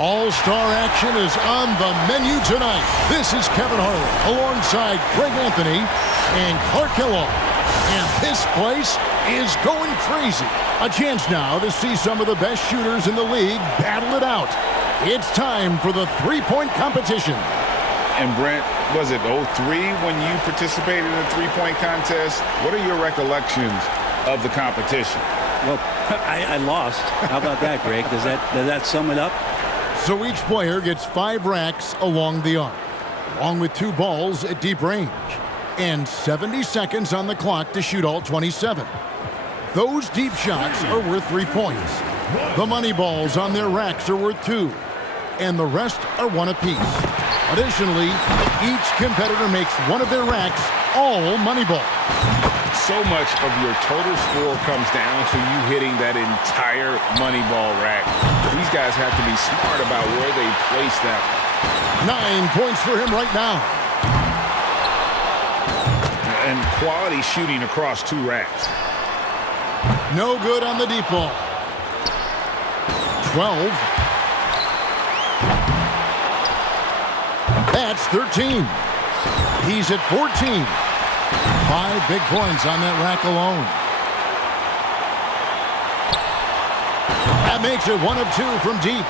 All-star action is on the menu tonight. This is Kevin Harlan alongside Greg Anthony and Clark Kellogg. And this place is going crazy. A chance now to see some of the best shooters in the league battle it out. It's time for the three-point competition. And Brent, was it 03 when you participated in the three-point contest? What are your recollections of the competition? Well, I lost. How about that, Greg? Does that sum it up? So each player gets 5 racks along the arc, along with 2 balls at deep range, and 70 seconds on the clock to shoot all 27. Those deep shots are worth 3 points. The money balls on their racks are worth 2, and the rest are 1 apiece. Additionally, each competitor makes one of their racks all money ball. So much of your total score comes down to you hitting that entire money ball rack. These guys have to be smart about where they place that. 9 points for him right now. And quality shooting across 2 racks. No good on the deep ball. 12. That's 13. He's at 14. 5 big points on that rack alone. That makes it 1 of 2 from deep.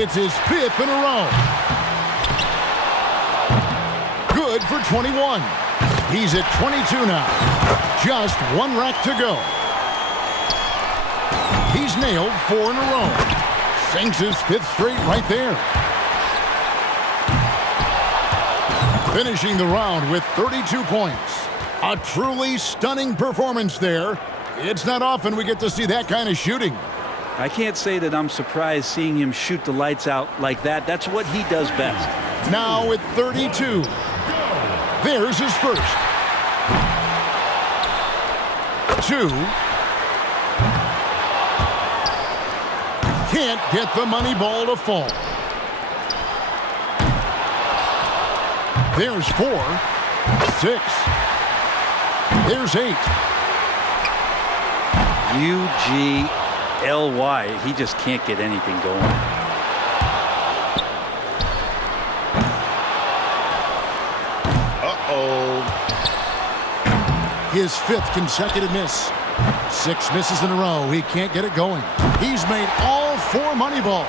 It's his 5th in a row. Good for 21. He's at 22 now. Just 1 rack to go. He's nailed 4 in a row. Sinks his 5th straight right there. Finishing the round with 32 points. A truly stunning performance there. It's not often we get to see that kind of shooting. I can't say that I'm surprised seeing him shoot the lights out like that. That's what he does best. Now at 32. There's his first. 2. Can't get the money ball to fall. There's 4. 6. There's 8. UGLY. He just can't get anything going. Uh-oh. His 5th consecutive miss. 6 misses in a row. He can't get it going. He's made all 4 money balls.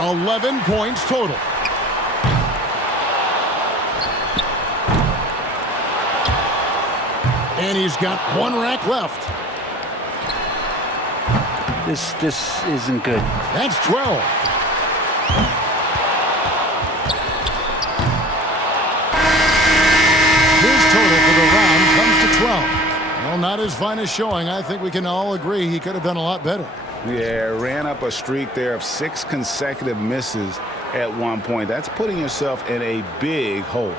11 points total. And he's got 1 rack left. This isn't good. That's 12. His total for the round comes to 12. Well, not his finest showing. I think we can all agree he could have done a lot better. Yeah, ran up a streak there of 6 consecutive misses at one point. That's putting yourself in a big hole.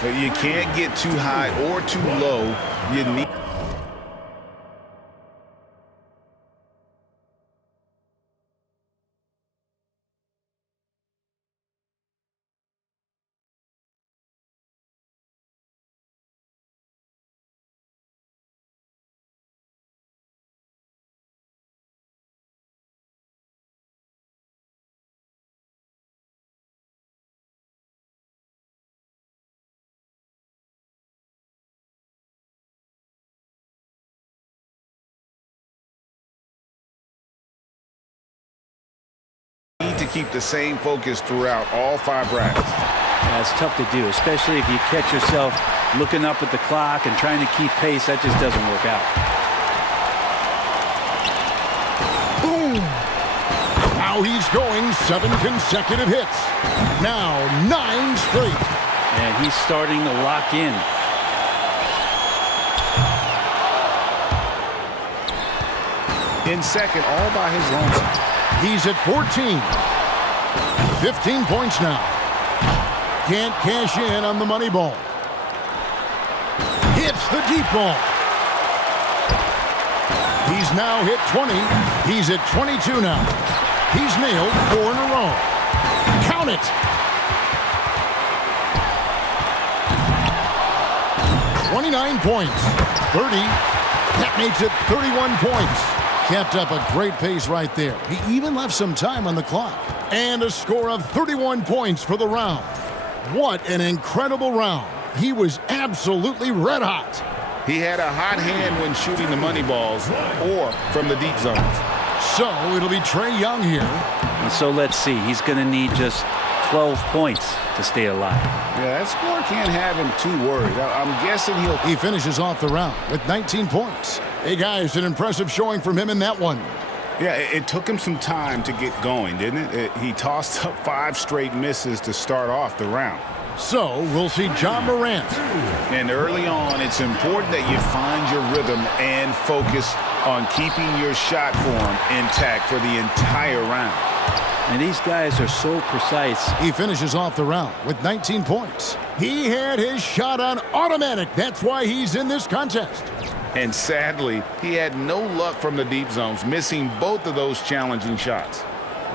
But you can't get too high or too low. You need... to keep the same focus throughout all 5 racks. That's tough to do, especially if you catch yourself looking up at the clock and trying to keep pace. That just doesn't work out. Boom! Now he's going 7 consecutive hits. Now 9 straight. And he's starting to lock in. In second, all by his lonesome. He's at 14. 15 points now. Can't cash in on the money ball. Hits the deep ball. He's now hit 20. He's at 22 now. He's nailed 4 in a row. Count it. 29 points. 30. That makes it 31 points. Kept up a great pace right there. He even left some time on the clock. And a score of 31 points for the round. What an incredible round. He was absolutely red hot. He had a hot hand when shooting the money balls or from the deep zones. So it'll be Trae Young here. And so let's see. He's going to need just 12 points to stay alive. Yeah, that score can't have him too worried. I'm guessing He finishes off the round with 19 points. Hey, guys, an impressive showing from him in that one. Yeah, it took him some time to get going, didn't it? He tossed up 5 straight misses to start off the round. So we'll see John Morant. And early on, it's important that you find your rhythm and focus on keeping your shot form intact for the entire round. And these guys are so precise. He finishes off the round with 19 points. He had his shot on automatic. That's why he's in this contest. And sadly, he had no luck from the deep zones, missing both of those challenging shots.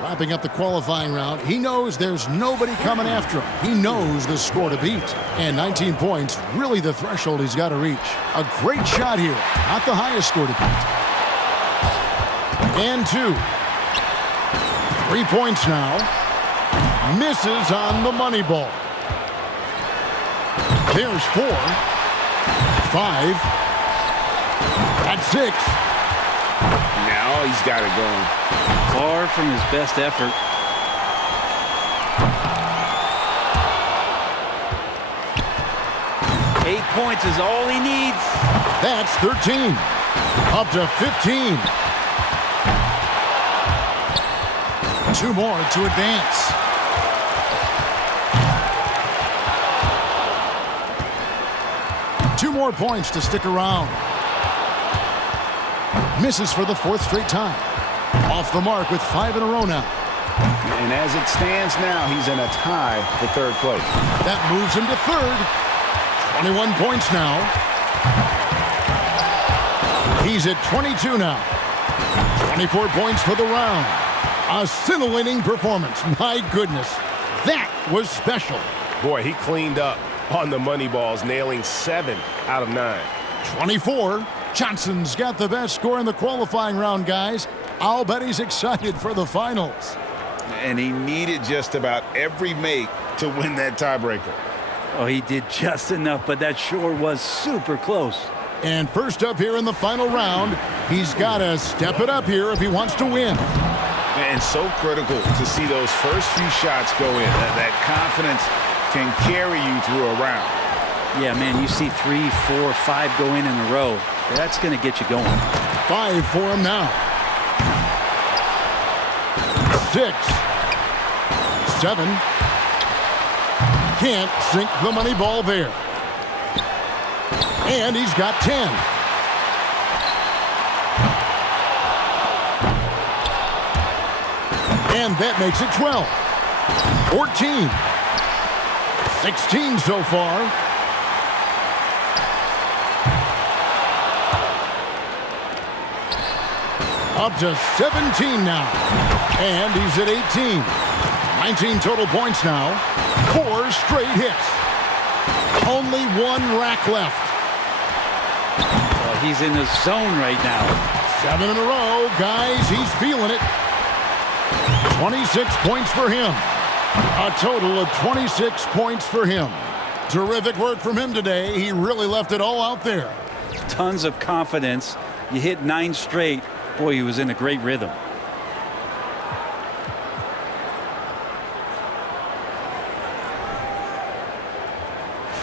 Wrapping up the qualifying round, he knows there's nobody coming after him. He knows the score to beat. And 19 points, really the threshold he's got to reach. A great shot here, not the highest score to beat. And 2. 3 points now. Misses on the money ball. There's 4. 5. That's 6. Now he's got it going. Far from his best effort. Eight points is all he needs. That's 13. Up to 15. 2 more to advance. Two more points to stick around. Misses for the 4th straight time. Off the mark with 5 in a row now. And as it stands now, he's in a tie for 3rd place. That moves him to 3rd. 21 points now. He's at 22 now. 24 points for the round. A scintillating performance. My goodness, that was special. Boy, he cleaned up on the money balls, nailing 7 out of 9. 24. Johnson's got the best score in the qualifying round, guys. I'll bet he's excited for the finals. And he needed just about every make to win that tiebreaker. Oh, he did just enough, but that sure was super close. And first up here in the final round, he's got to step it up here if he wants to win. And so critical to see those first few shots go in. That confidence can carry you through a round. Yeah, man, you see 3, 4, 5 go in a row. That's going to get you going. 5 for him now. 6. 7. Can't sink the money ball there. And he's got 10. And that makes it 12. 14. 16 so far. Up to 17 now. And he's at 18. 19 total points now. 4 straight hits. Only 1 rack left. Well, he's in the zone right now. 7 in a row, guys. He's feeling it. 26 points for him. A total of 26 points for him. Terrific work from him today. He really left it all out there. Tons of confidence. You hit 9 straight. Boy, he was in a great rhythm.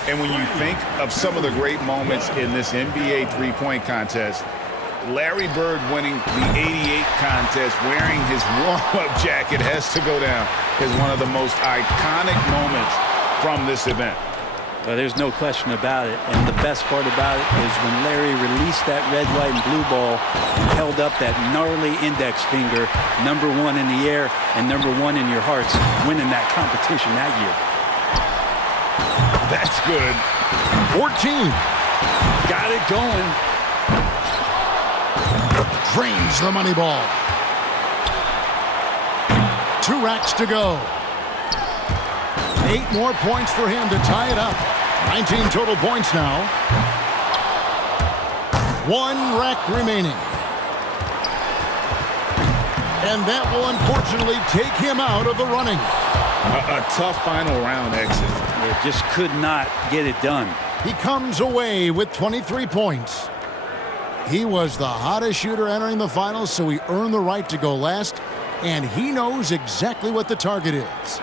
And when you think of some of the great moments in this NBA three-point contest, Larry Bird winning the '88 contest wearing his warm-up jacket has to go down as one of the most iconic moments from this event. Well, there's no question about it. And the best part about it is when Larry released that red, white, and blue ball and held up that gnarly index finger, #1 in the air and #1 in your hearts, winning that competition that year. That's good. 14. Got it going. Drains the money ball. 2 racks to go. 8 more points for him to tie it up. 19 total points now. 1 rack remaining. And that will unfortunately take him out of the running. A tough final round exit. It just could not get it done. He comes away with 23 points. He was the hottest shooter entering the finals, so he earned the right to go last, and he knows exactly what the target is.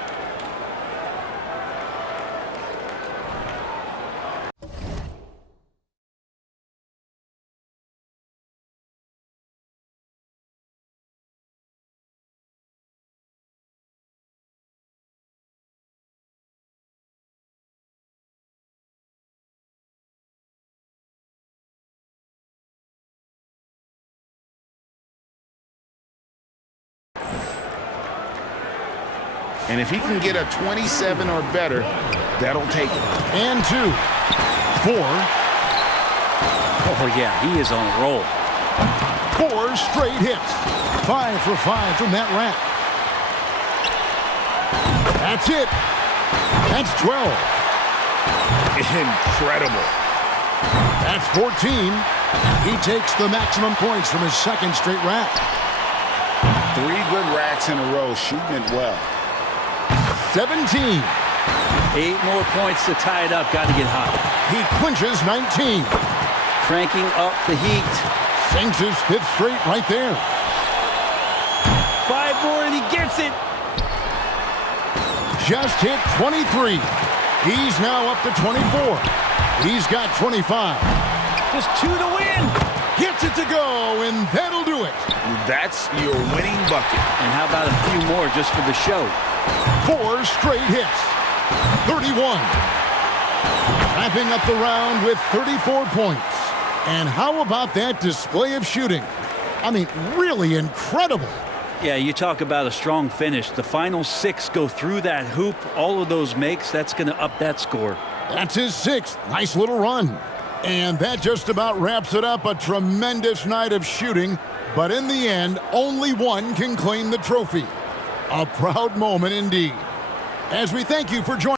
And if he can get a 27 or better, that'll take it. And 2, 4. Oh, yeah, he is on a roll. 4 straight hits. 5 for 5 from that rack. That's it. That's 12. Incredible. That's 14. He takes the maximum points from his second straight rack. 3 good racks in a row, shooting it well. 17. 8 more points to tie it up. Got to get hot. He clinches 19. Cranking up the heat. Sinks his 5th straight right there. 5 more and he gets it. Just hit 23. He's now up to 24. He's got 25. Just 2 to win. Gets it to go, and that'll do it. That's your winning bucket. And how about a few more just for the show? 4 straight hits. 31. Wrapping up the round with 34 points. And how about that display of shooting? I mean, really incredible. Yeah, you talk about a strong finish. The final 6 go through that hoop. All of those makes, that's going to up that score. That's his 6th. Nice little run. And that just about wraps it up. A tremendous night of shooting. But in the end, only one can claim the trophy. A proud moment indeed. As we thank you for joining.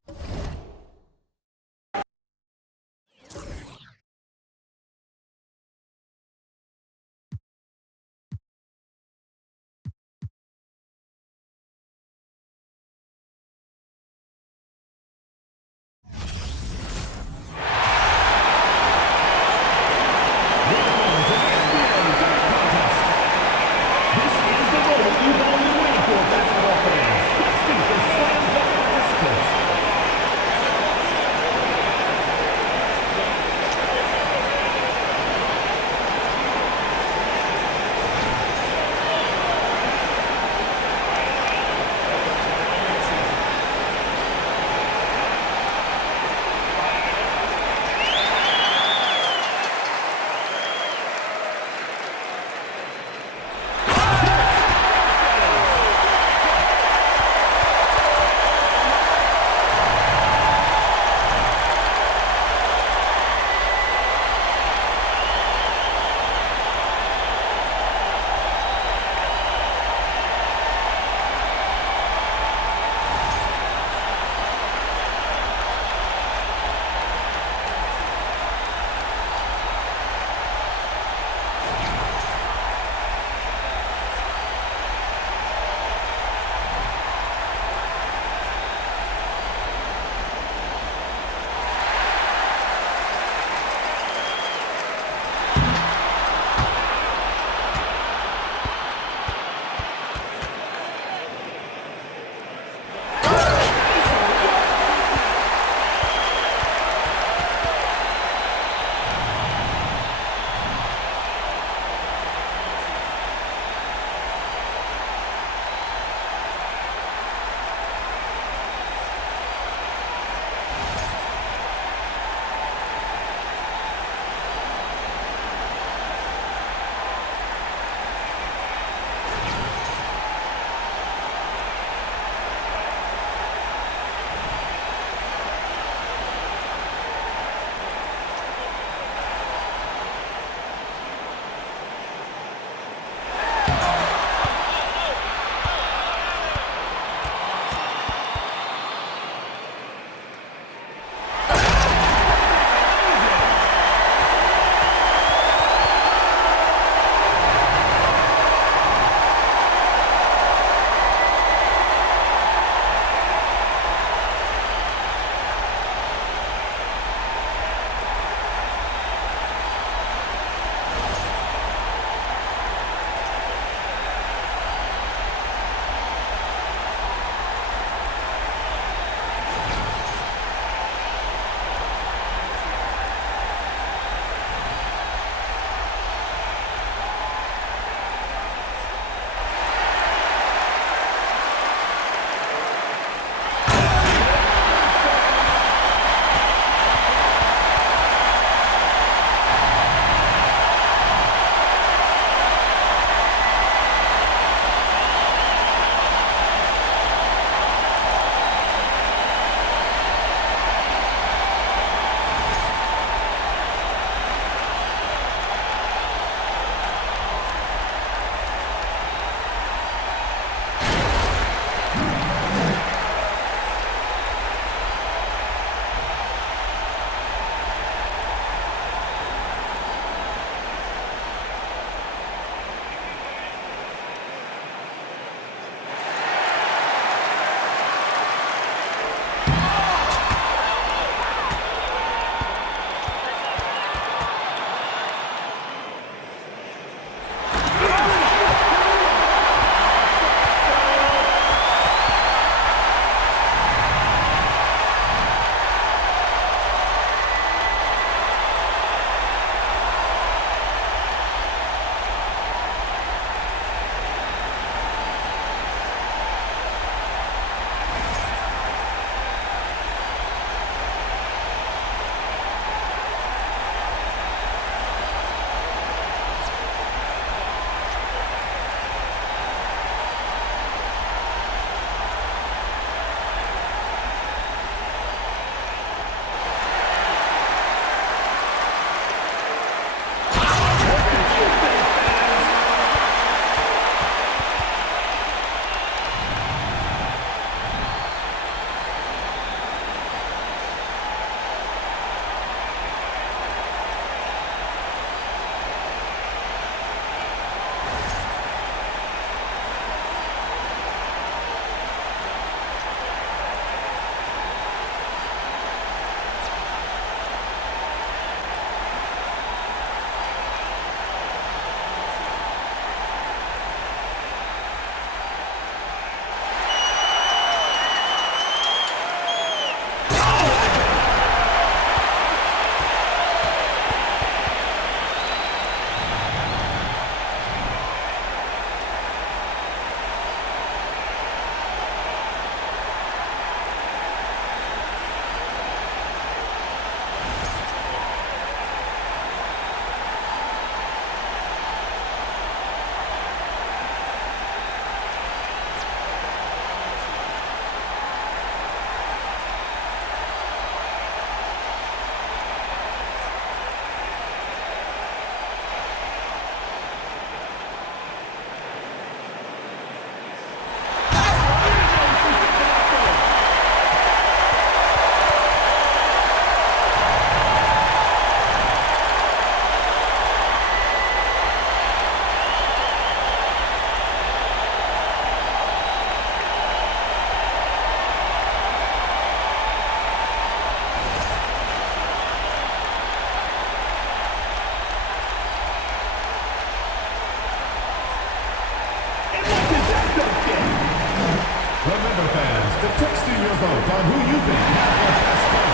Remember, fans, to text in your vote on who you think had the best game.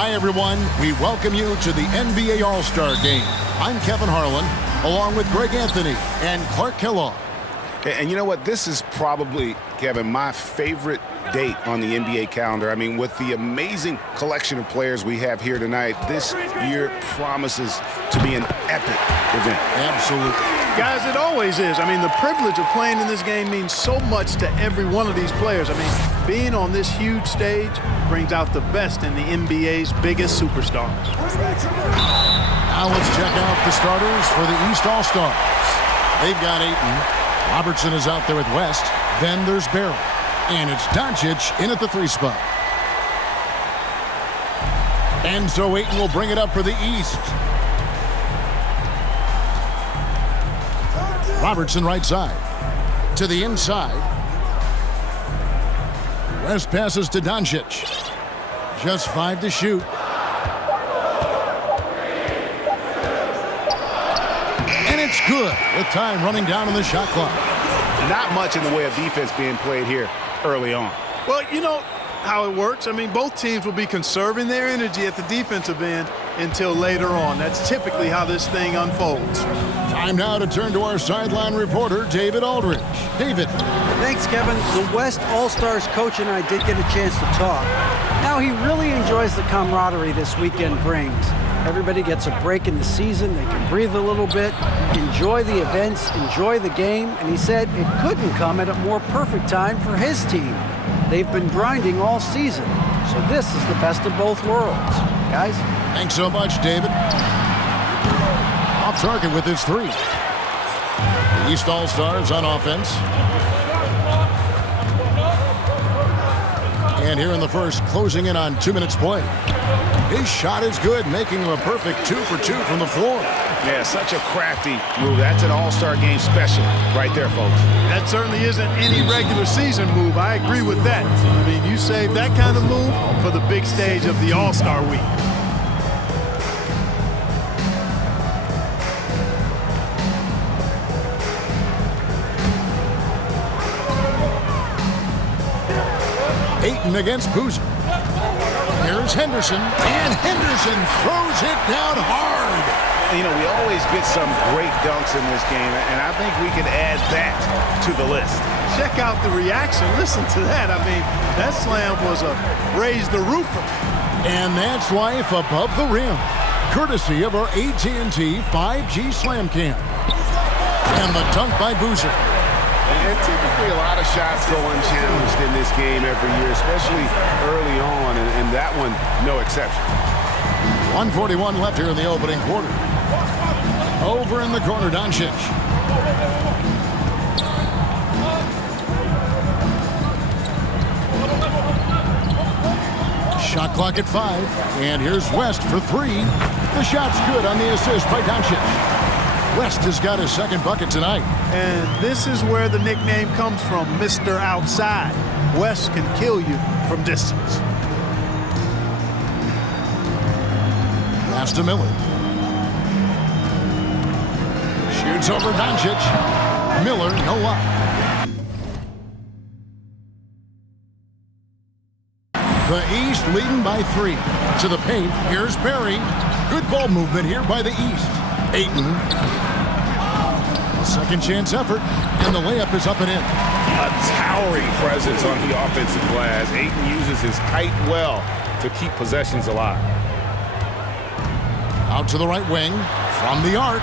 Hi, everyone. We welcome you to the NBA All-Star Game. I'm Kevin Harlan, along with Greg Anthony and Clark Kellogg. And you know what? This is probably, Kevin, my favorite date on the NBA calendar. I mean, with the amazing collection of players we have here tonight, this year promises to be an epic event. Absolutely. Guys, it always is. I mean, the privilege of playing in this game means so much to every one of these players. I mean, being on this huge stage brings out the best in the NBA's biggest superstars. Now let's check out the starters for the East All-Stars. They've got Ayton. Robertson is out there with West. Then there's Barrett. And it's Doncic in at the 3 spot. And so Ayton will bring it up for the East. Robertson right side. To the inside. West passes to Doncic. Just 5 to shoot. And it's good with time running down on the shot clock. Not much in the way of defense being played here early on. Well, you know how it works. I mean, both teams will be conserving their energy at the defensive end until later on. That's typically how this thing unfolds. Time now to turn to our sideline reporter, David Aldridge. David. Thanks, Kevin. The West All-Stars coach and I did get a chance to talk. Now he really enjoys the camaraderie this weekend brings. Everybody gets a break in the season. They can breathe a little bit, enjoy the events, enjoy the game. And he said it couldn't come at a more perfect time for his team. They've been grinding all season. So this is the best of both worlds. Guys? Thanks so much, David. Off target with his 3. The East All-Stars on offense. And here in the first, closing in on 2 minutes play. His shot is good, making him a perfect 2 for 2 from the floor. Yeah, such a crafty move. That's an all-star game special right there, folks. That certainly isn't any regular season move. I agree with that. I mean, you save that kind of move for the big stage of the All-Star Week. Ayton against Boozer. Here's Henderson, and Henderson throws it down hard. You know, we always get some great dunks in this game, and I think we can add that to the list. Check out the reaction. Listen to that. I mean, that slam was a raise the roofer. And that's life above the rim, courtesy of our AT&T 5G Slam Cam. And the dunk by Boozer. And typically a lot of shots go unchallenged in this game every year, especially early on, and that one, no exception. 1:41 left here in the opening quarter. Over in the corner, Doncic. Shot clock at 5, and here's West for 3. The shot's good on the assist by Doncic. West has got his second bucket tonight. And this is where the nickname comes from, Mr. Outside. West can kill you from distance. Pass to Miller. Shoots over Doncic. Miller, no luck. The East leading by 3. To the paint, here's Barry. Good ball movement here by the East. Ayton. Second chance effort, and the layup is up and in. A towering presence on the offensive glass. Ayton uses his height well to keep possessions alive. Out to the right wing, from the arc.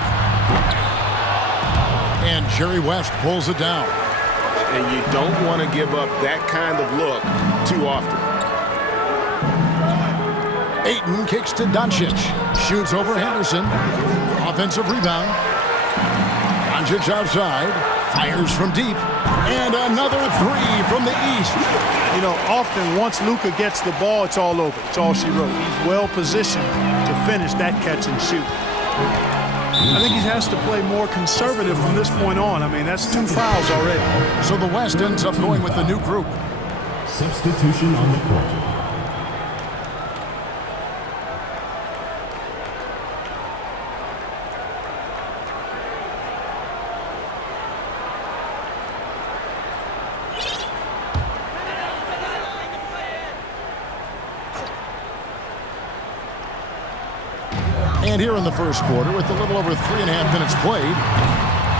And Jerry West pulls it down. And you don't want to give up that kind of look too often. Ayton kicks to Doncic. Shoots over Henderson. Offensive rebound. Doncic outside. Fires from deep. And another 3 from the East. You know, often once Luka gets the ball, it's all over. It's all she wrote. He's well positioned to finish that catch and shoot. I think he has to play more conservative from this point on. I mean, that's 2 fouls already. So the West ends up going with the new group. Substitution on the court. And here in the first quarter with a little over 3.5 minutes played.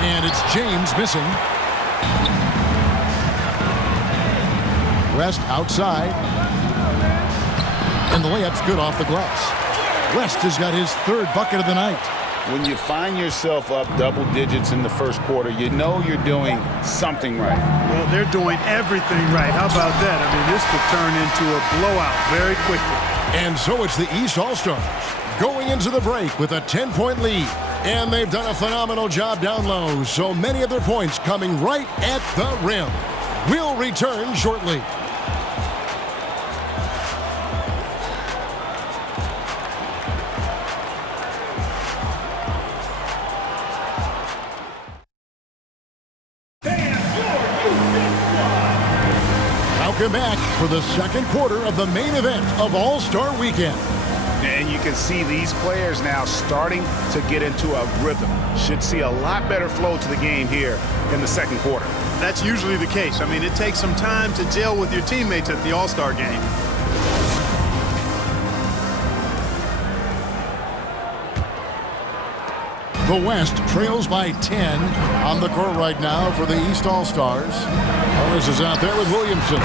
And it's James missing. West outside. And the layup's good off the glass. West has got his 3rd bucket of the night. When you find yourself up double digits in the first quarter, you know you're doing something right. Well, they're doing everything right. How about that? I mean, this could turn into a blowout very quickly. And so it's the East All-Stars going into the break with a 10-point lead. And they've done a phenomenal job down low, so many of their points coming right at the rim. We'll return shortly. Welcome back for the second quarter of the main event of All-Star Weekend. And you can see these players now starting to get into a rhythm. Should see a lot better flow to the game here in the second quarter. That's usually the case. I mean, it takes some time to gel with your teammates at the All-Star game. The West trails by 10 on the court right now for the East All-Stars. Morris is out there with Williamson.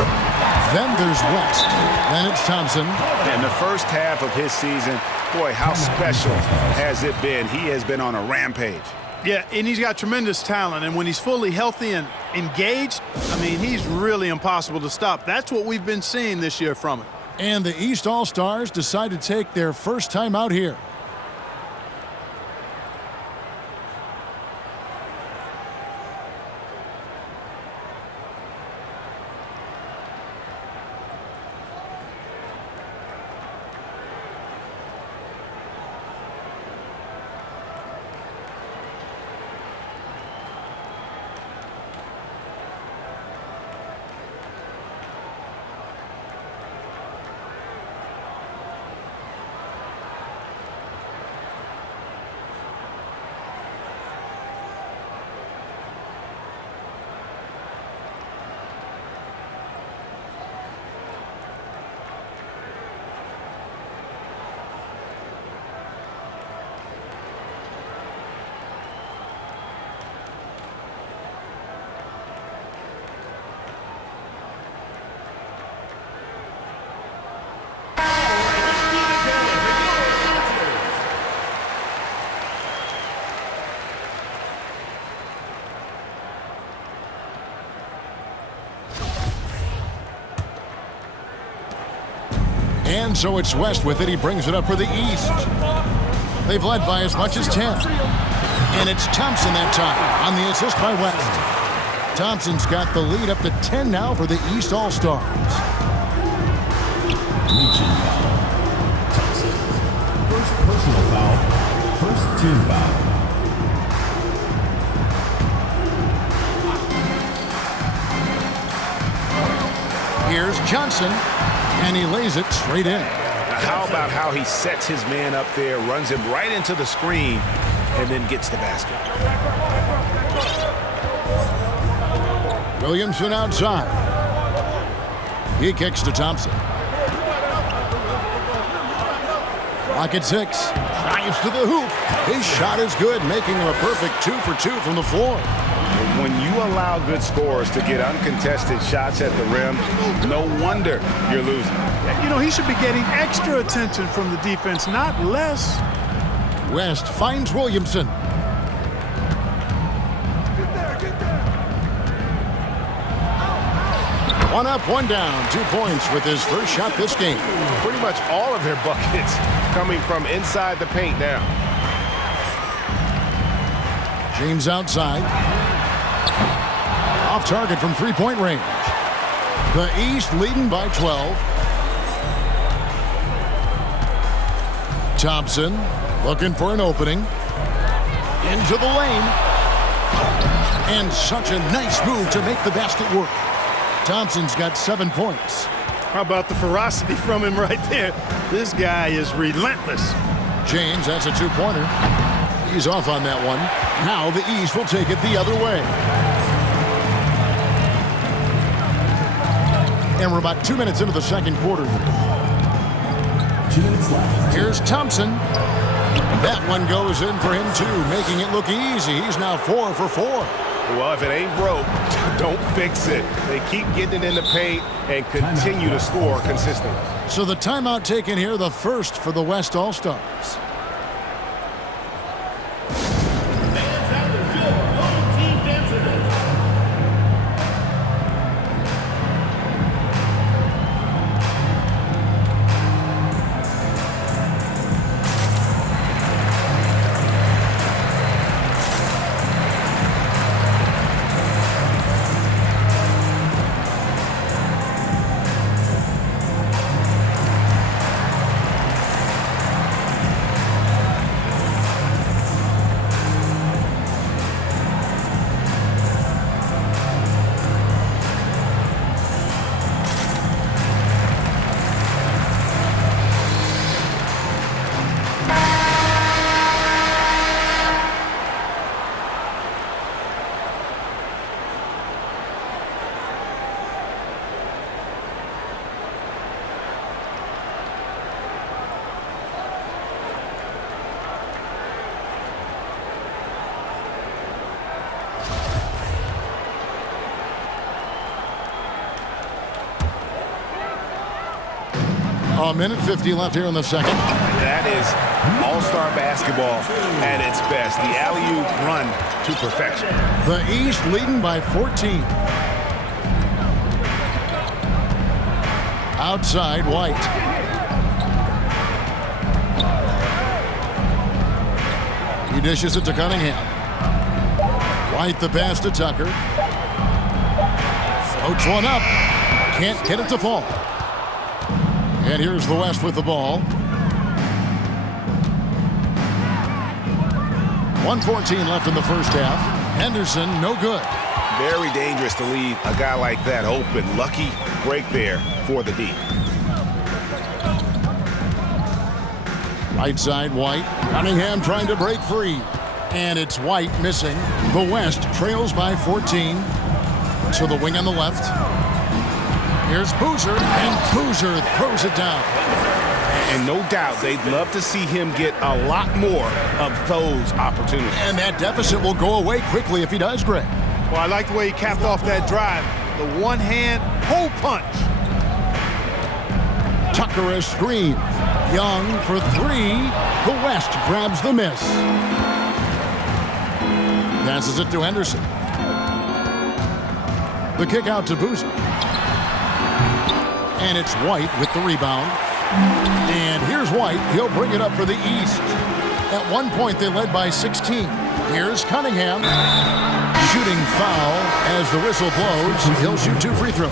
Then there's West. Then it's Thompson. And the first half of his season, boy, how special has it been? He has been on a rampage. Yeah, and he's got tremendous talent. And when he's fully healthy and engaged, I mean, he's really impossible to stop. That's what we've been seeing this year from him. And the East All-Stars decide to take their first time out here. And so it's West with it. He brings it up for the East. They've led by as much as 10. And it's Thompson that time on the assist by West. Thompson's got the lead up to 10 now for the East All-Stars. First personal foul. First team foul. Here's Johnson, and he lays it straight in. Now, how about how he sets his man up there, runs him right into the screen, and then gets the basket. Williamson outside. He kicks to Thompson. Clock at 6. Drives to the hoop. His shot is good, making him a perfect 2 for 2 from the floor. When you allow good scorers to get uncontested shots at the rim, no wonder you're losing. You know, he should be getting extra attention from the defense, not less. West finds Williamson. One up, one down. 2 points with his first shot this game. Pretty much all of their buckets coming from inside the paint now. James outside. Off target from three-point range. The East leading by 12. Thompson looking for an opening. Into the lane. And such a nice move to make the basket work. Thompson's got 7 points. How about the ferocity from him right there? This guy is relentless. James, that's a 2-pointer. He's off on that one. Now the East will take it the other way. And we're about 2 minutes into the second quarter here. 2 minutes left. Here's Thompson. That one goes in for him too, making it look easy. He's now 4 for 4. Well, if it ain't broke, don't fix it. They keep getting it in the paint and continue to score consistently. So the timeout taken here, the first for the West All-Stars. A minute 50 left here in the second. That is all-star basketball at its best. The alley-oop run to perfection. The East leading by 14. Outside, White. He dishes it to Cunningham. White the pass to Tucker. Floats one up. Can't get it to fall. And here's the West with the ball. 1:14 left in the first half. Henderson, no good. Very dangerous to leave a guy like that open. Lucky break there for the D. Right side, White. Cunningham trying to break free. And it's White missing. The West trails by 14. To the wing on the left. Here's Boozer, and Boozer throws it down. And no doubt they'd love to see him get a lot more of those opportunities. And that deficit will go away quickly if he does, Greg. Well, I like the way he capped off that drive. The one-hand hole punch. Tucker a screen. Young for 3. The West grabs the miss. Passes it to Henderson. The kick out to Boozer. And it's White with the rebound. And here's White. He'll bring it up for the East. At one point, they led by 16. Here's Cunningham. Shooting foul as the whistle blows. He'll shoot 2 free throws.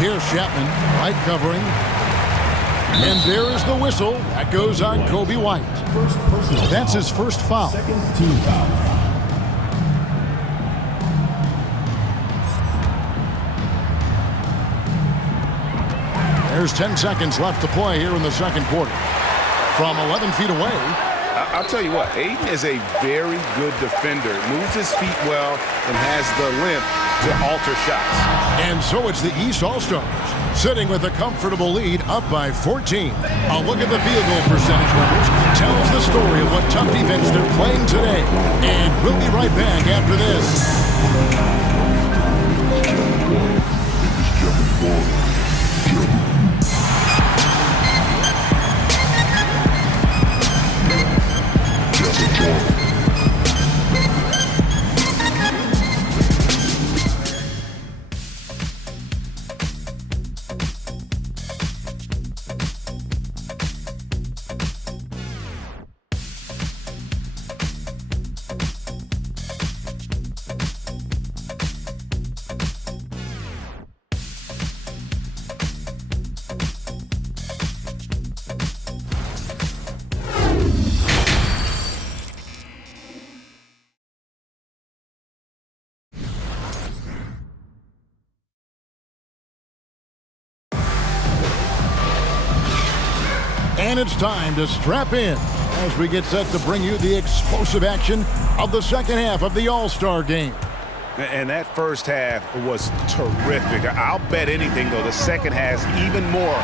Here's Chapman. White covering. And there is the whistle. That goes on Kobe White. That's his first foul. Second team foul. There's 10 seconds left to play here in the second quarter. From 11 feet away. I'll tell you what, Aiden is a very good defender. Moves his feet well and has the length to alter shots. And so it's the East All-Stars, sitting with a comfortable lead up by 14. A look at the field goal percentage numbers tells the story of what tough defense they're playing today. And we'll be right back after this. And it's time to strap in as we get set to bring you the explosive action of the second half of the All-Star game. And that first half was terrific. I'll bet anything, though, the second has even more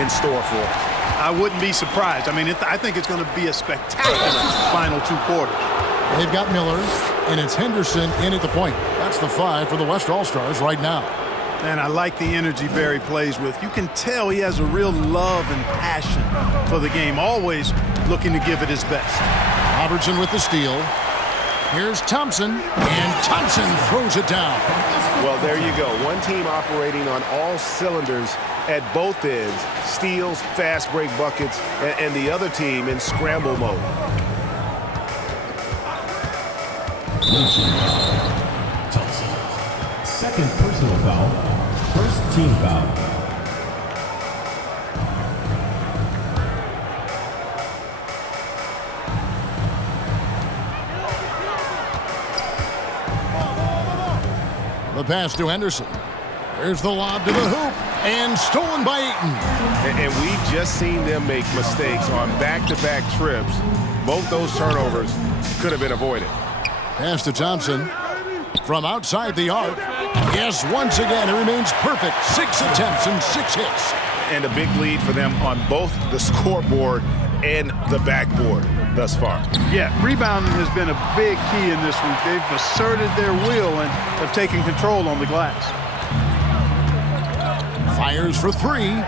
in store for us. I wouldn't be surprised. I mean, I think it's going to be a spectacular final 2 quarters. They've got Miller, and it's Henderson in at the point. That's the 5 for the West All-Stars right now. And I like the energy Barry plays with. You can tell he has a real love and passion for the game, always looking to give it his best. Robertson with the steal. Here's Thompson, and Thompson throws it down. Well, there you go. One team operating on all cylinders at both ends. Steals, fast break buckets, and the other team in scramble mode. Thompson. Second personal foul. First team foul. The pass to Henderson. There's the lob to the hoop, and stolen by Ayton. And we've just seen them make mistakes on back-to-back trips. Both those turnovers could have been avoided. Pass to Thompson. From outside the arc. Yes, once again, it remains perfect. 6 attempts and 6 hits. And a big lead for them on both the scoreboard and the backboard thus far. Yeah, rebounding has been a big key in this week. They've asserted their will and have taken control on the glass. Fires for 3.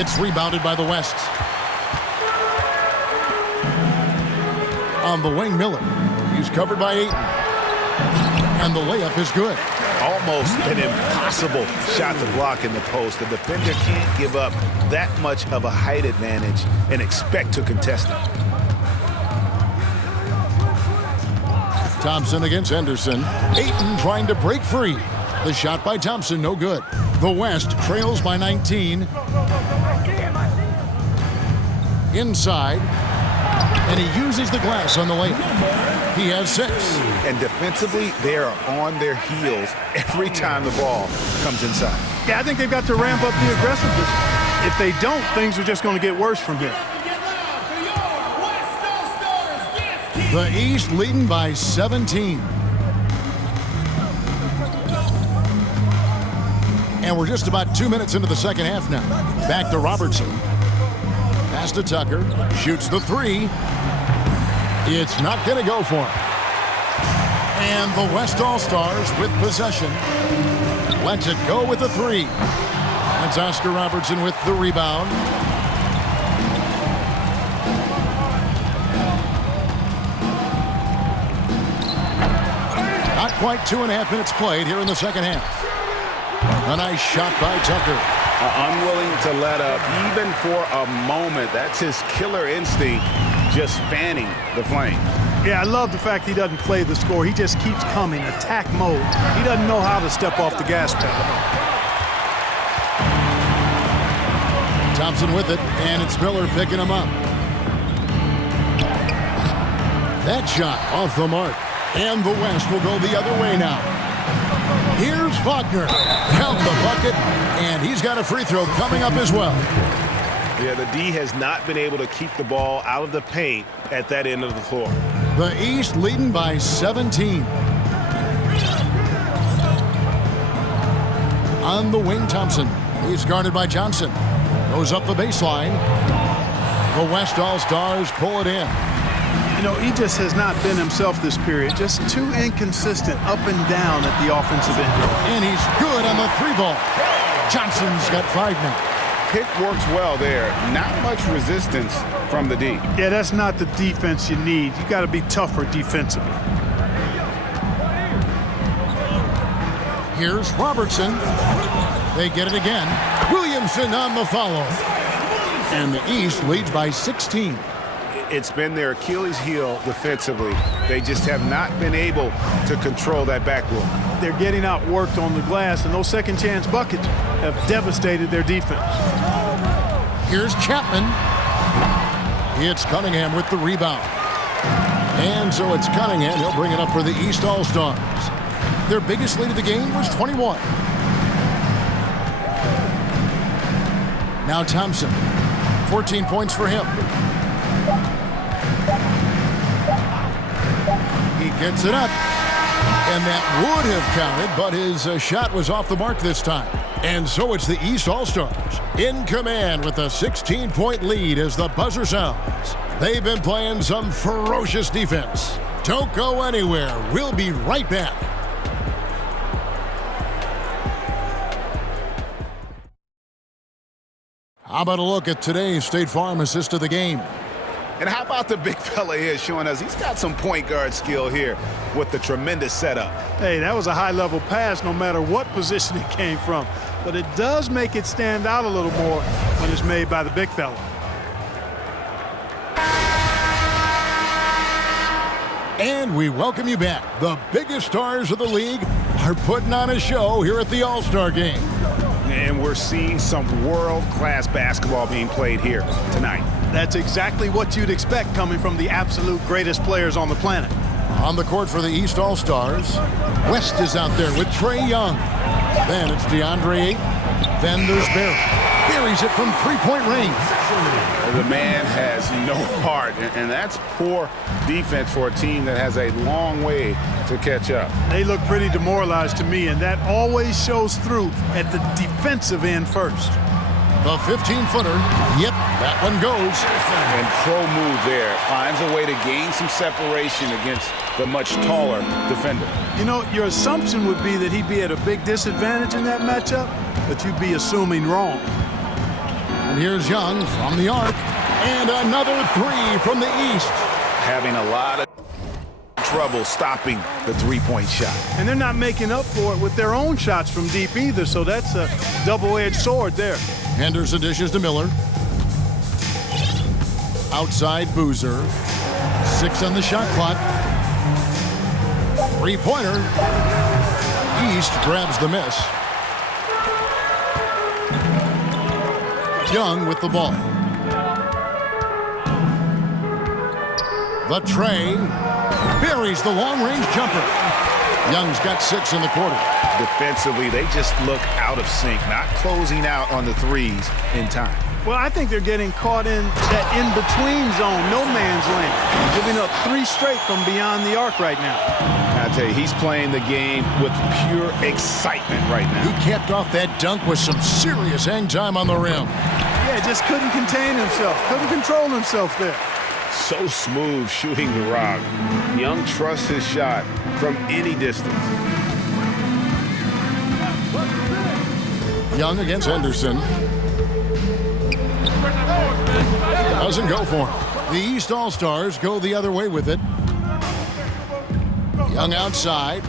It's rebounded by the West. On the wing, Miller. He's covered by Ayton. And the layup is good. Almost an impossible shot to block in the post. The defender can't give up that much of a height advantage and expect to contest it. Thompson against Henderson. Ayton trying to break free. The shot by Thompson, no good. The West trails by 19. Inside. And he uses the glass on the layup. He has 6. And defensively, they are on their heels every time the ball comes inside. Yeah, I think they've got to ramp up the aggressiveness. If they don't, things are just going to get worse from here. The East leading by 17. And we're just about 2 minutes into the second half now. Back to Robertson. Pass to Tucker. Shoots the 3. It's not going to go for him. And the West All-Stars with possession. Lets it go with the 3. That's Oscar Robertson with the rebound. Not quite 2.5 minutes played here in the second half. A nice shot by Tucker. Unwilling to let up even for a moment. That's his killer instinct, just fanning the flames. Yeah, I love the fact he doesn't play the score. He just keeps coming, attack mode. He doesn't know how to step off the gas pedal. Thompson with it, and it's Miller picking him up. That shot off the mark, and the West will go the other way now. Here's Faulkner. Count the bucket, and he's got a free throw coming up as well. Yeah, the D has not been able to keep the ball out of the paint at that end of the floor. The East leading by 17. On the wing, Thompson. He's guarded by Johnson. Goes up the baseline. The West All-Stars pull it in. You know, he just has not been himself this period. Just too inconsistent up and down at the offensive end. And he's good on the three ball. Johnson's got 5 now. Pick works well there. Not much resistance from the D. Yeah, that's not the defense you need. You got to be tougher defensively. Here's Robertson. They get it again. Williamson on the follow. And the East leads by 16. It's been their Achilles heel defensively. They just have not been able to control that backboard. They're getting outworked on the glass, and those second chance buckets have devastated their defense. Here's Chapman. It's Cunningham with the rebound. And so it's Cunningham. He'll bring it up for the East All-Stars. Their biggest lead of the game was 21. Now Thompson. 14 points for him. He gets it up. And that would have counted, but his shot was off the mark this time. And so it's the East All-Stars in command with a 16-point lead as the buzzer sounds. They've been playing some ferocious defense. Don't go anywhere. We'll be right back. How about a look at today's State Farm assist of the game? And how about the big fella here showing us he's got some point guard skill here with the tremendous setup. Hey, that was a high-level pass no matter what position it came from. But it does make it stand out a little more when it's made by the big fella. And we welcome you back. The biggest stars of the league are putting on a show here at the All-Star Game. And we're seeing some world-class basketball being played here tonight. That's exactly what you'd expect coming from the absolute greatest players on the planet. On the court for the East All-Stars, West is out there with Trae Young. Then it's DeAndre Ayton. Then there's Barry. Buries it from three-point range. The man has no heart, and that's poor defense for a team that has a long way to catch up. They look pretty demoralized to me, and that always shows through at the defensive end first. The 15-footer, yep, that one goes. And pro move there. Finds a way to gain some separation against the much taller defender. You know, your assumption would be that he'd be at a big disadvantage in that matchup, but you'd be assuming wrong. And here's Young from the arc. And another three from the East. Having a lot of trouble stopping the three-point shot. And they're not making up for it with their own shots from deep either, so that's a double-edged sword there. Henderson dishes to Miller. Outside Boozer. 6 on the shot clock. Three-pointer. East grabs the miss. Young with the ball. The Trae buries the long-range jumper. Young's got 6 in the quarter. Defensively, they just look out of sync, not closing out on the threes in time. Well, I think they're getting caught in that in-between zone, no man's land, giving up 3 straight from beyond the arc right now. I tell you, he's playing the game with pure excitement right now. He capped off that dunk with some serious hang time on the rim. Yeah, just couldn't contain himself, couldn't control himself there. So smooth shooting the rock. Young trusts his shot from any distance. Young against Henderson. Doesn't go for him. The East All-Stars go the other way with it. Young outside.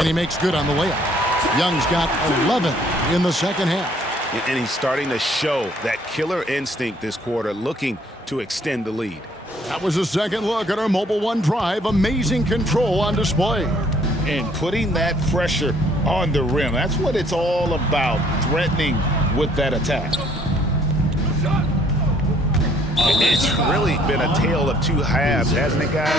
And he makes good on the layup. Young's got 11 in the second half. And he's starting to show that killer instinct this quarter, looking to extend the lead. That was a second look at our Mobile One drive. Amazing control on display. And putting that pressure on the rim. That's what it's all about, threatening with that attack. It's really been a tale of two halves, hasn't it, guys?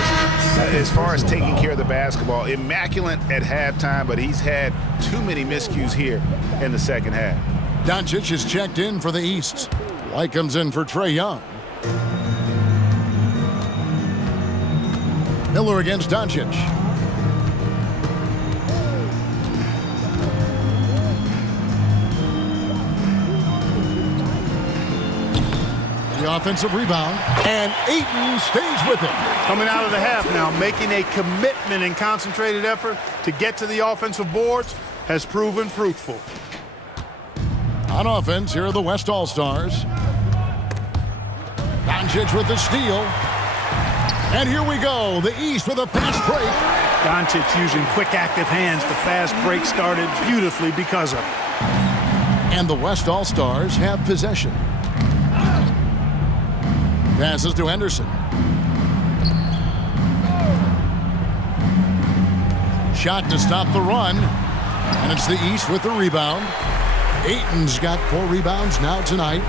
As far as taking care of the basketball, immaculate at halftime, but he's had too many miscues here in the second half. Doncic is checked in for the East. White comes in for Trae Young. Miller against Doncic. The offensive rebound, and Ayton stays with it. Coming out of the half now, making a commitment and concentrated effort to get to the offensive boards has proven fruitful. On offense, here are the West All-Stars. Doncic with the steal. And here we go, the East with a fast break. Doncic using quick, active hands. The fast break started beautifully because of it. And the West All-Stars have possession. Passes to Henderson. Shot to stop the run. And it's the East with the rebound. Ayton's got 4 rebounds now tonight.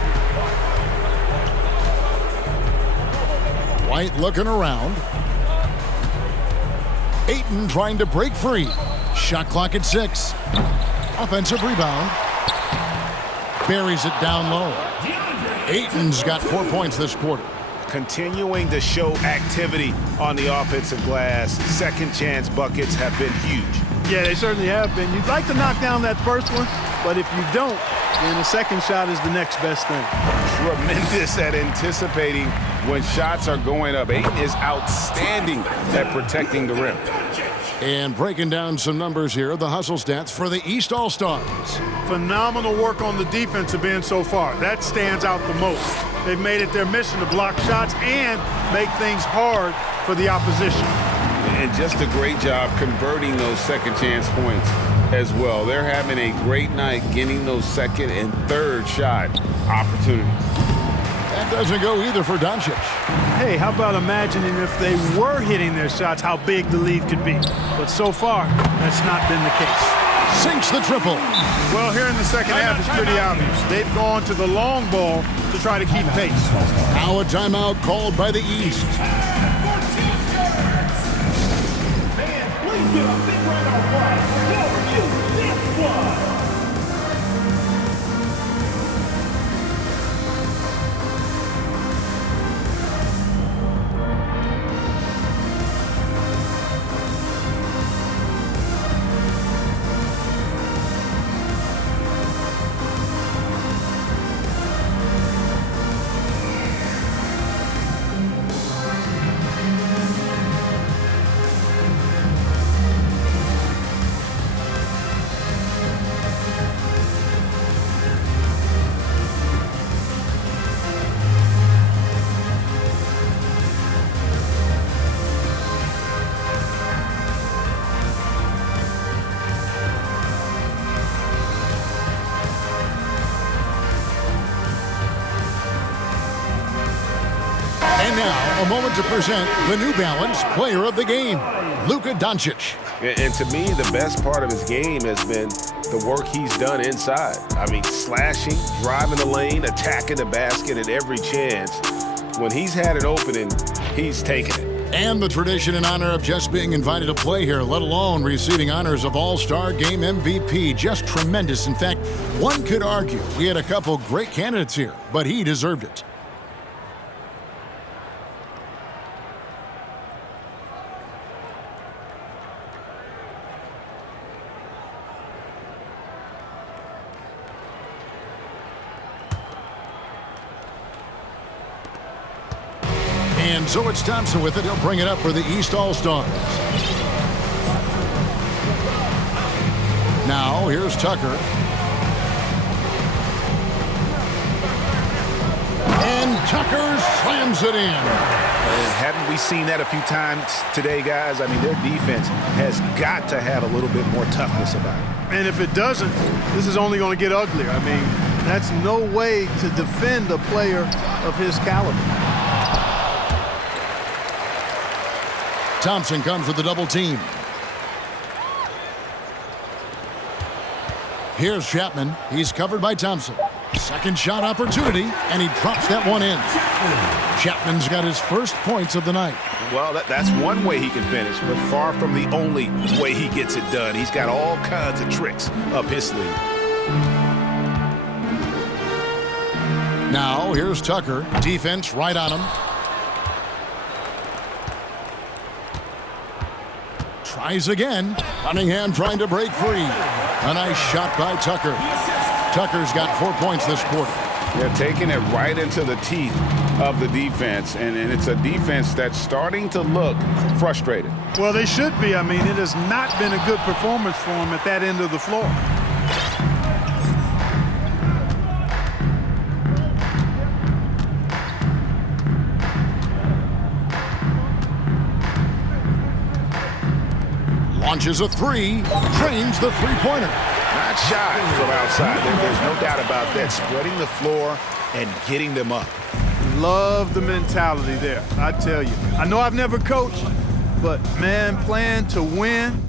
White looking around. Ayton trying to break free. Shot clock at 6. Offensive rebound. Buries it down low. Ayton's got 4 points this quarter. Continuing to show activity on the offensive glass. Second chance buckets have been huge. Yeah, they certainly have been. You'd like to knock down that first one, but if you don't, then the second shot is the next best thing. Tremendous at anticipating when shots are going up. Ayton is outstanding at protecting the rim. And breaking down some numbers here, the hustle stats for the East All-Stars. Phenomenal work on the defensive end so far. That stands out the most. They've made it their mission to block shots and make things hard for the opposition. And just a great job converting those second chance points as well. They're having a great night getting those second and third shot opportunities. That doesn't go either for Doncic. Hey, how about imagining if they were hitting their shots, how big the lead could be. But so far, that's not been the case. Sinks the triple. Well, here in the second half, it's pretty obvious. They've gone to the long ball to try to keep pace. Now a timeout called by the East. Fans, please give a big round of applause for you, this one. And now, a moment to present the New Balance Player of the Game, Luka Doncic. And to me, the best part of his game has been the work he's done inside. I mean, slashing, driving the lane, attacking the basket at every chance. When he's had an opening, he's taken it. And the tradition and honor of just being invited to play here, let alone receiving honors of All-Star Game MVP. Just tremendous. In fact, one could argue we had a couple great candidates here, but he deserved it. And so it's Thompson with it. He'll bring it up for the East All-Stars. Now, here's Tucker. And Tucker slams it in. Haven't we seen that a few times today, guys? I mean, their defense has got to have a little bit more toughness about it. And if it doesn't, this is only going to get uglier. I mean, that's no way to defend a player of his caliber. Thompson comes with the double team. Here's Chapman. He's covered by Thompson. Second shot opportunity, and he drops that one in. Chapman's got his first points of the night. Well, that's one way he can finish, but far from the only way he gets it done. He's got all kinds of tricks up his sleeve. Now, here's Tucker. Defense right on him. Tries again. Cunningham trying to break free. A nice shot by Tucker. Tucker's got 4 points this quarter. They're taking it right into the teeth of the defense, and it's a defense that's starting to look frustrated. Well, they should be. I mean, it has not been a good performance for them at that end of the floor. Launches a three, drains the three-pointer. Not shy from outside. There's no doubt about that. Spreading the floor and getting them up. Love the mentality there, I tell you. I know I've never coached, but, man, playing to win.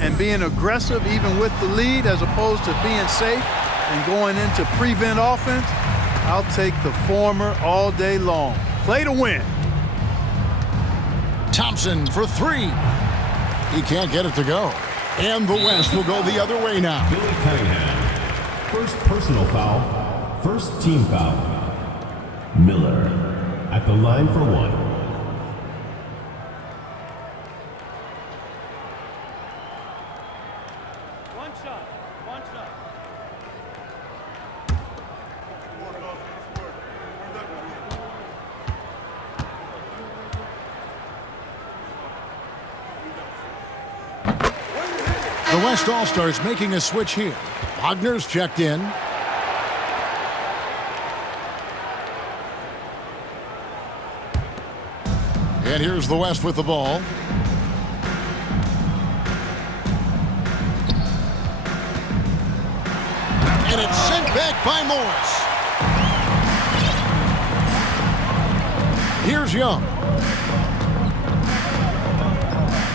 And being aggressive even with the lead as opposed to being safe and going into prevent offense, I'll take the former all day long. Play to win. Thompson for three. He can't get it to go. And the West will go the other way now. Billy Cunningham. First personal foul. First team foul. Miller at the line for one. The West All-Stars making a switch here. Wagner's checked in. And here's the West with the ball. And it's sent back by Morris. Here's Young.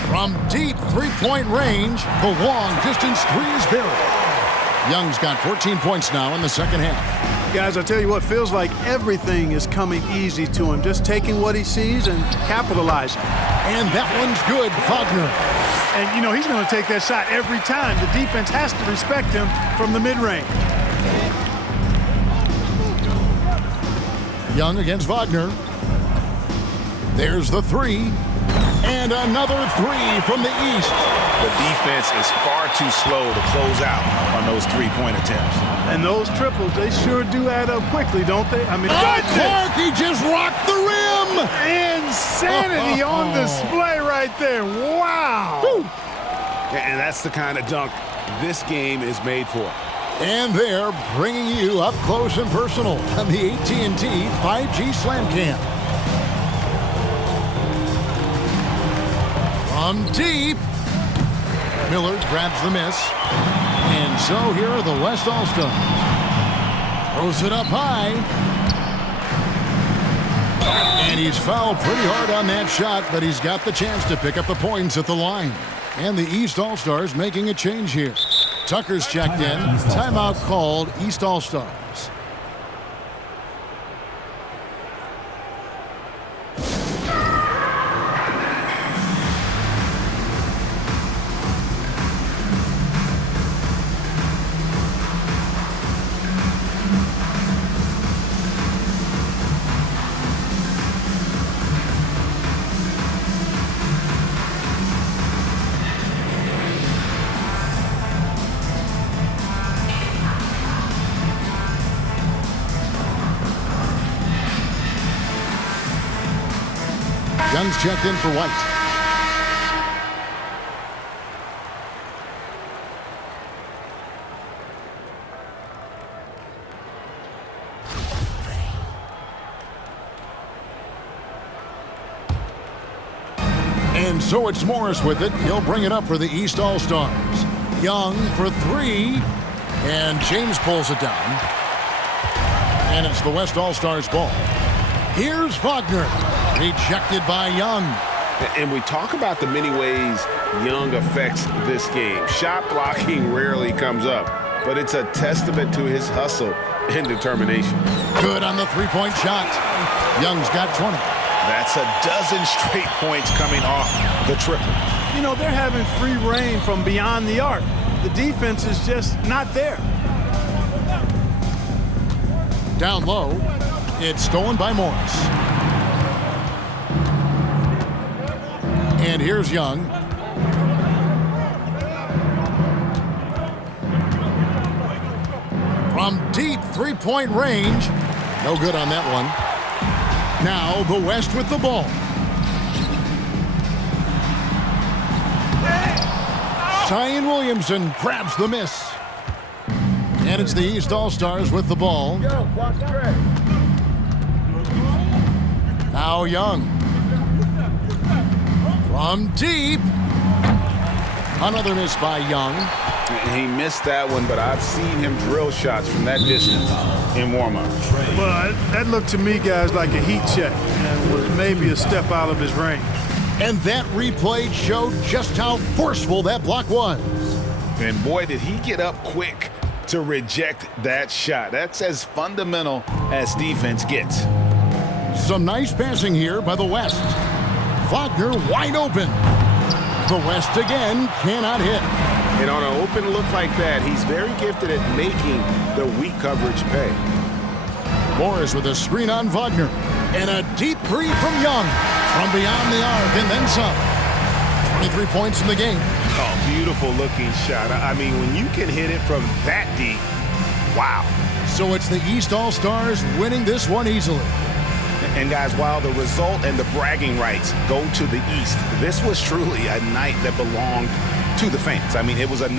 From deep three-point range, the long-distance three is buried. Young's got 14 points now in the second half. Guys, I tell you what, feels like everything is coming easy to him. Just taking what he sees and capitalizing. And that one's good, Wagner. And, you know, he's going to take that shot every time. The defense has to respect him from the mid-range. Young against Wagner. There's the three. And another three from the East. The defense is far too slow to close out on those three-point attempts. And those triples, they sure do add up quickly, don't they? I mean, Clark, he just rocked the rim. Insanity on display right there. Wow. Woo. And that's the kind of dunk this game is made for. And they're bringing you up close and personal on the AT&T 5G Slam Cam. From deep, Miller grabs the miss. And so here are the West All-Stars. Throws it up high. And he's fouled pretty hard on that shot, but he's got the chance to pick up the points at the line. And the East All-Stars making a change here. Tucker's checked in. Timeout called, East All-Stars. Young's checked in for White. And so it's Morris with it. He'll bring it up for the East All-Stars. Young for 3. And James pulls it down. And it's the West All-Stars ball. Here's Wagner. Rejected by Young. And we talk about the many ways Young affects this game. Shot blocking rarely comes up, but it's a testament to his hustle and determination. Good on the three-point shot. Young's got 20. That's a dozen straight points coming off the triple. You know, they're having free reign from beyond the arc. The defense is just not there. Down low. It's stolen by Morris. And here's Young. From deep three-point range. No good on that one. Now the West with the ball. Zion Williamson grabs the miss. And it's the East All-Stars with the ball. Now Young. From deep. Another miss by Young. He missed that one, but I've seen him drill shots from that distance in warm-up. Well, that looked to me, guys, like a heat check and was maybe a step out of his range. And that replay showed just how forceful that block was. And boy, did he get up quick to reject that shot. That's as fundamental as defense gets. Some nice passing here by the West. Wagner wide open. The West again cannot hit. And on an open look like that, he's very gifted at making the weak coverage pay. Morris with a screen on Wagner. And a deep three from Young. From beyond the arc and then some. 23 points in the game. Oh, beautiful looking shot. I mean, when you can hit it from that deep, wow. So it's the East All-Stars winning this one easily. And guys, while the result and the bragging rights go to the East, this was truly a night that belonged to the fans. I mean, it was a